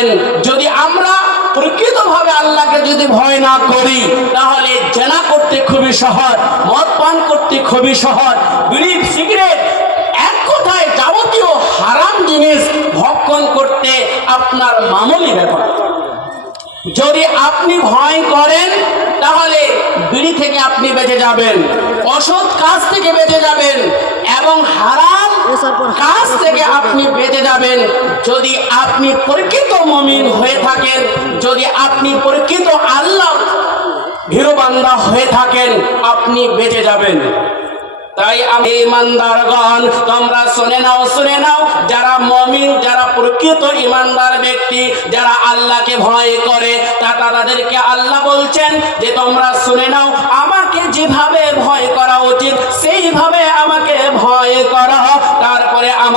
যাবেন যদি আমরা প্রকৃতভাবে আল্লাহকে যদি ভয় না করি, তাহলে জেনা করতে খুবই সহজ, মদ পান করতে খুবই সহজ সিগারেট, এক কথায় যাবতীয় হারাম জিনিস ভক্ষণ করতে আপনার মামুলি ব্যাপার। যদি আপনি ভয় করেন, তাহলে বিড়ি থেকে আপনি বেঁচে যাবেন, অসৎ কাজ থেকে বেঁচে যাবেন, এবং হারাম কাজ থেকে আপনি বেঁচে যাবেন। যদি আপনি প্রকৃত মমিন হয়ে থাকেন যদি আপনি প্রকৃত আল্লাহ ভীরবান্দা হয়ে থাকেন আপনি বেঁচে যাবেন। তাই আমি ইমানদারগণ তোমরা শুনে নাও শুনে নাও যারা মমিন যারা প্রকৃত ইমানদার ব্যক্তি যারা আল্লাহকে ভয় করে তা তাদেরকে আল্লাহ বলছেন যে তোমরা শুনে নাও আমাকে যেভাবে ভয় করা উচিত সেইভাবে আমাকে ভয় করো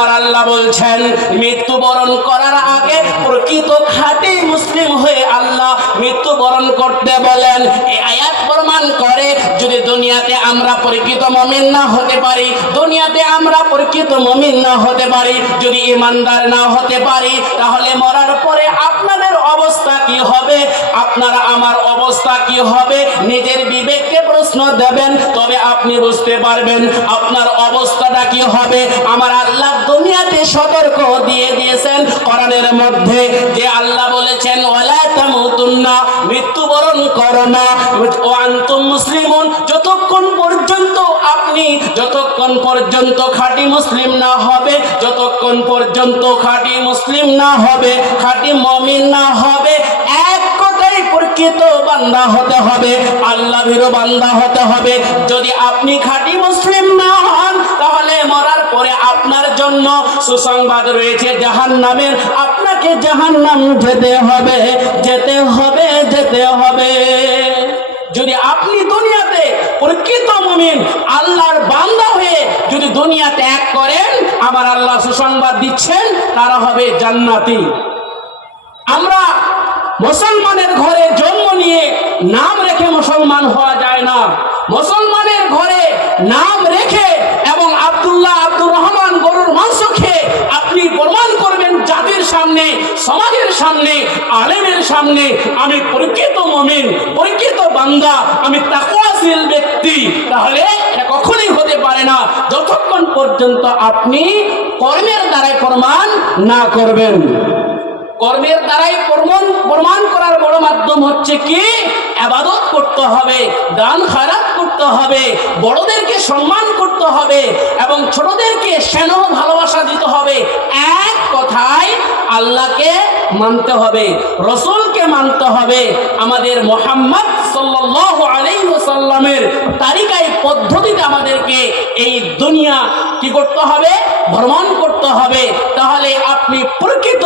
আমার আল্লাহ বলছেন মৃত্যুবরণ করার আগে প্রকৃত খাঁটি মুসলিম হয়ে আল্লাহ মৃত্যুবরণ করতে বলেন এই আয়াত প্রমাণ করে যদি দুনিয়াতে আমরা প্রকৃত মমিন না হতে পারি, দুনিয়াতে আমরা প্রকৃত মমিন না হতে পারি, যদি ইমানদার না হতে পারি, তাহলে মরার পরে আপনাদের অবস্থা কি হবে? আপনার আমার অবস্থা কি হবে? নিজের বিবেককে প্রশ্ন দেবেন, তবে আপনি বুঝতে পারবেন আপনার অবস্থাটা কি হবে। আমার আল্লাহ দুনিয়াতে সতর্ক দিয়ে দিয়েছেন। কোরআনের মধ্যে যে আল্লাহ বলেছেন, ওয়ালা মৃত্যুবরণ করো না। ও আনতুম মুসলিমুন, যতক্ষণ পর্যন্ত আপনি, যতক্ষণ পর্যন্ত খাঁটি মুসলিম না হবে, যতক্ষণ পর্যন্ত খাঁটি মুসলিম না হবে, খাঁটি মমিন না হবে, এক কথাই প্রকৃত বান্দা হতে হবে আল্লাহ ভীরু বান্দা হতে হবে। যদি আপনি খাঁটি মুসলিম না হন, তাহলে মরার পরে আপনার জন্য সুসংবাদ রয়েছে জাহান নামের আপনাকে জাহান নাম যেতে হবে যেতে হবে যেতে হবে। যদি আপনি দুনিয়াতে প্রকৃত মুমিন, আল্লাহর বান্দা হয়ে যদি দুনিয়া ত্যাগ করেন, আমার আল্লাহ সুসংবাদ দিচ্ছেন, তারা হবে জান্নাতি। আমরা মুসলমানের ঘরে জন্ম নিয়ে নাম রেখে মুসলমান হওয়া যায় না। মুসলমানের ঘরে নাম রেখে এবং আব্দুল্লাহ আব্দুর রহমান গরুর মাংস খেয়ে আপনি প্রমাণ সামনে, সমাজের সামনে, আলেমের সামনে আমি প্রকৃত মমিন প্রকৃত বান্দা, আমি তাকুয়াশীল ব্যক্তি। তাহলে কখনোই হতে পারে না। যতক্ষণ পর্যন্ত আপনি কর্মের দ্বারাই প্রমাণ না করবেন। কর্মের দ্বারাই প্রমাণ প্রমাণ করার বড় মাধ্যম হচ্ছে কি? আবাদত করতে হবে, দান খারাপ করতে হবে, বড়দেরকে সম্মান করতে হবে, এবং ছোটদেরকে স্নেহ, ভালোবাসা দিতে হবে। আল্লাহকে মানতে হবে, রসুলকে মানতে হবে। আমাদের মোহাম্মদ আলাইসাল্লামের তালিকায় পদ্ধতিতে আমাদেরকে এই দুনিয়া কি করতে হবে, ভ্রমণ করতে হবে। তাহলে আপনি প্রকৃত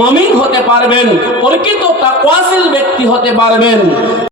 মমিন হতে পারবেন, প্রকৃত তাকওয়াশীল ব্যক্তি হতে পারবেন।